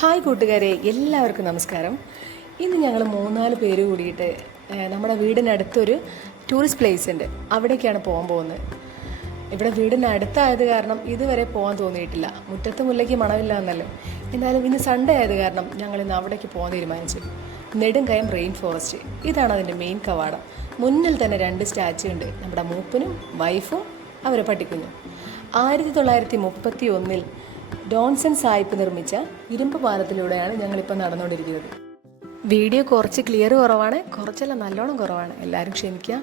Hi കൂട്ടുകാരെ, എല്ലാവർക്കും നമസ്കാരം. ഇന്ന് ഞങ്ങൾ 3-4 പേര് കൂടിയിട്ട് നമ്മുടെ വീടിനടുത്തൊരു ടൂറിസ്റ്റ് പ്ലേസ് ഉണ്ട്, അവിടേക്കാണ് പോകാൻ പോകുന്നത്. ഇവിടെ വീടിനടുത്തായത് കാരണം ഇതുവരെ പോകാൻ തോന്നിയിട്ടില്ല. മുറ്റത്ത് മുല്ലയ്ക്ക് മണമില്ല എന്നല്ലോ. എന്നാലും ഇന്ന് സൺഡേ ആയത് കാരണം ഞങ്ങൾ ഇന്ന് അവിടേക്ക് പോകാൻ തീരുമാനിച്ചു. നെടുങ്കയം റെയിൻ ഫോറസ്റ്റ്, ഇതാണ് അതിൻ്റെ മെയിൻ കവാടം. മുന്നിൽ തന്നെ 2 സ്റ്റാച്ചു ഉണ്ട്, നമ്മുടെ മൂപ്പനും വൈഫും അവരെ പട്ടിക്കുഞ്ഞും. 1931 ഡോൺസൺ സായിപ്പ് നിർമ്മിച്ച ഇരുമ്പ് പാലത്തിലൂടെയാണ് ഞങ്ങളിപ്പോൾ നടന്നുകൊണ്ടിരിക്കുന്നത്. വീഡിയോ കുറച്ച് ക്ലിയർ കുറവാണ്, കുറച്ചല്ല നല്ലോണം കുറവാണ്, എല്ലാവരും ക്ഷമിക്കുക.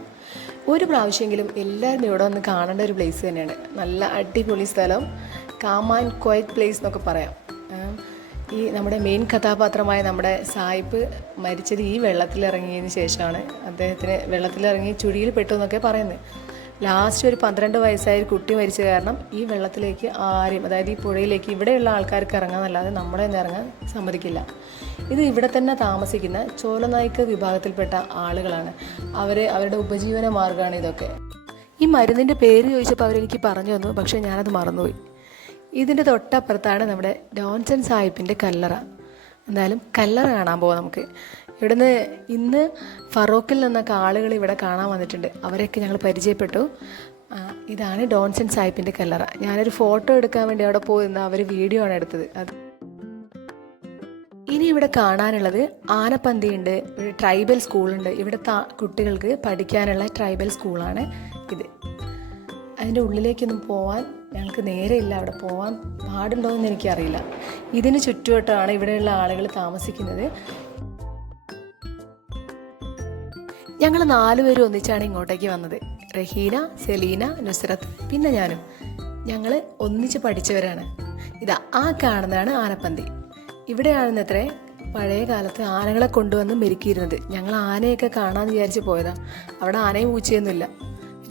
ഒരു പ്രാവശ്യമെങ്കിലും എല്ലാവരും ഇവിടെ വന്ന് കാണേണ്ട ഒരു പ്ലേസ് തന്നെയാണ്. നല്ല അടിപൊളി സ്ഥലം, കാം ആൻഡ് ക്വയറ്റ് പ്ലേസ് എന്നൊക്കെ പറയാം. ഈ നമ്മുടെ മെയിൻ കഥാപാത്രമായ നമ്മുടെ സായിപ്പ് മരിച്ചത് ഈ വെള്ളത്തിലിറങ്ങിയതിന് ശേഷമാണ്. അദ്ദേഹത്തിന് വെള്ളത്തിലിറങ്ങി ചുഴിയിൽ പെട്ടു എന്നൊക്കെ പറയുന്നത്. ലാസ്റ്റ് ഒരു 12 വയസ്സായ ഒരു കുട്ടി മരിച്ച കാരണം ഈ വെള്ളത്തിലേക്ക് ആരെയും, അതായത് ഈ പുഴയിലേക്ക് ഇവിടെയുള്ള ആൾക്കാർക്ക് ഇറങ്ങാമെന്നല്ലാതെ നമ്മളെ ഒന്നും ഇറങ്ങാൻ സമ്മതിക്കില്ല. ഇത് ഇവിടെ തന്നെ താമസിക്കുന്ന ചോലനായിക്ക വിഭാഗത്തിൽപ്പെട്ട ആളുകളാണ്. അവരുടെ ഉപജീവന മാർഗ്ഗമാണ് ഇതൊക്കെ. ഈ മരുന്നിൻ്റെ പേര് ചോദിച്ചപ്പോൾ അവരെനിക്ക് പറഞ്ഞു തന്നു, പക്ഷേ ഞാനത് മറന്നുപോയി. ഇതിൻ്റെ തൊട്ടപ്പുറത്താണ് നമ്മുടെ ഡോൺസൺ സാഹിബിൻ്റെ കല്ലറ. എന്തായാലും കല്ലറ കാണാൻ പോകാം നമുക്ക്. ഇവിടുന്ന് ഇന്ന് ഫറോക്കിൽ നിന്നൊക്കെ ആളുകൾ ഇവിടെ കാണാൻ വന്നിട്ടുണ്ട്, അവരെയൊക്കെ ഞങ്ങൾ പരിചയപ്പെട്ടു. ഇതാണ് ഡോൺസൺ സാഹിബിൻ്റെ കല്ലറ. ഞാനൊരു ഫോട്ടോ എടുക്കാൻ വേണ്ടി അവിടെ പോയിരുന്ന അവർ വീഡിയോ ആണ് എടുത്തത്. ഇനി ഇവിടെ കാണാനുള്ളത് ആനപ്പന്തിയുണ്ട്, ഇവിടെ ട്രൈബൽ സ്കൂളുണ്ട്. ഇവിടുത്തെ കുട്ടികൾക്ക് പഠിക്കാനുള്ള ട്രൈബൽ സ്കൂളാണ് ഇത്. അതിൻ്റെ ഉള്ളിലേക്കൊന്നും പോകാൻ ഞങ്ങൾക്ക് നേരെയില്ല, അവിടെ പോകാൻ പാടുണ്ടോ എന്ന് എനിക്കറിയില്ല. ഇതിന് ചുറ്റുവട്ടമാണ് ഇവിടെയുള്ള ആളുകൾ താമസിക്കുന്നത്. ഞങ്ങൾ 4 പേരും ഒന്നിച്ചാണ് ഇങ്ങോട്ടേക്ക് വന്നത്. റഹീന, സെലീന, നുസ്രത്ത്, പിന്നെ ഞാനും. ഞങ്ങൾ ഒന്നിച്ച് പഠിച്ചവരാണ്. ഇതാ ആ കാണുന്നതാണ് ആനപ്പന്തി. ഇവിടെയാണെന്ന് അത്രേ പഴയ കാലത്ത് ആനകളെ കൊണ്ടുവന്ന് മെരുക്കിയിരുന്നത്. ഞങ്ങൾ ആനയൊക്കെ കാണാമെന്ന് വിചാരിച്ച് പോയതാണ്. അവിടെ ആനയും പൂച്ചയൊന്നുമില്ല.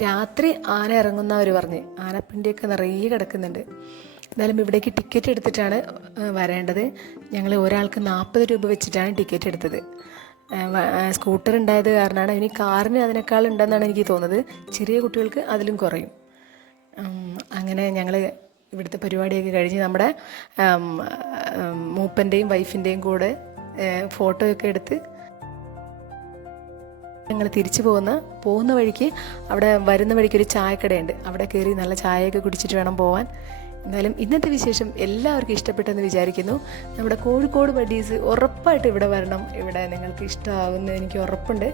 രാത്രി ആന ഇറങ്ങുന്നവർ പറഞ്ഞ് ആനപ്പിണ്ടിയൊക്കെ നിറയെ കിടക്കുന്നുണ്ട്. എന്നാലും ഇവിടേക്ക് ടിക്കറ്റ് എടുത്തിട്ടാണ് വരേണ്ടത്. ഞങ്ങൾ ഒരാൾക്ക് 40 രൂപ വെച്ചിട്ടാണ് ടിക്കറ്റ് എടുത്തത്. സ്കൂട്ടർ ഉണ്ടായത് കാരണമാണ്. ഇനി കാറിന് അതിനേക്കാൾ ഉണ്ടെന്നാണ് എനിക്ക് തോന്നുന്നത്. ചെറിയ കുട്ടികൾക്ക് അതിലും കുറയും. അങ്ങനെ ഞങ്ങൾ ഇവിടുത്തെ പരിപാടിയൊക്കെ കഴിഞ്ഞ് നമ്മുടെ മൂപ്പൻ്റെയും വൈഫിൻ്റെയും കൂടെ ഫോട്ടോയൊക്കെ എടുത്ത് ഞങ്ങൾ തിരിച്ചു പോകുന്ന വഴിക്ക് അവിടെ വരുന്ന വഴിക്ക് ഒരു ചായക്കടയുണ്ട്. അവിടെ കയറി നല്ല ചായയൊക്കെ കുടിച്ചിട്ട് വേണം പോകാൻ. എന്നാലും ഇന്നത്തെ വിശേഷം എല്ലാവർക്കും ഇഷ്ടപ്പെട്ടെന്ന് വിചാരിക്കുന്നു. നമ്മുടെ കോഴിക്കോട് ബഡീസ് ഉറപ്പായിട്ട് ഇവിടെ വരണം, ഇവിടെ നിങ്ങൾക്ക് ഇഷ്ടമാകുമെന്ന് എനിക്ക് ഉറപ്പുണ്ട്.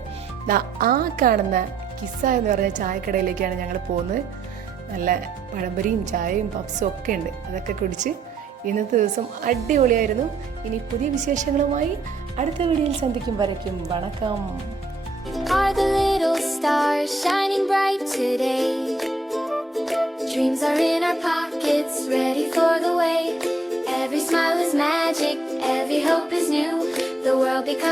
ആ കാണുന്ന കിസ്സ എന്ന് പറഞ്ഞ ചായക്കടയിലേക്കാണ് ഞങ്ങൾ പോകുന്നത്. നല്ല പഴംപൊരിയും ചായയും പപ്സും ഒക്കെ ഉണ്ട്. അതൊക്കെ കുടിച്ച് ഇന്നത്തെ ദിവസം അടിപൊളിയായിരുന്നു. ഇനി പുതിയ വിശേഷങ്ങളുമായി അടുത്ത വീഡിയോയിൽ സന്ധിക്കും വരയ്ക്കും വണക്കം. Are the little stars shining bright today? Dreams are in our pockets, ready for the way. Every smile is magic, every hope is new. The world becomes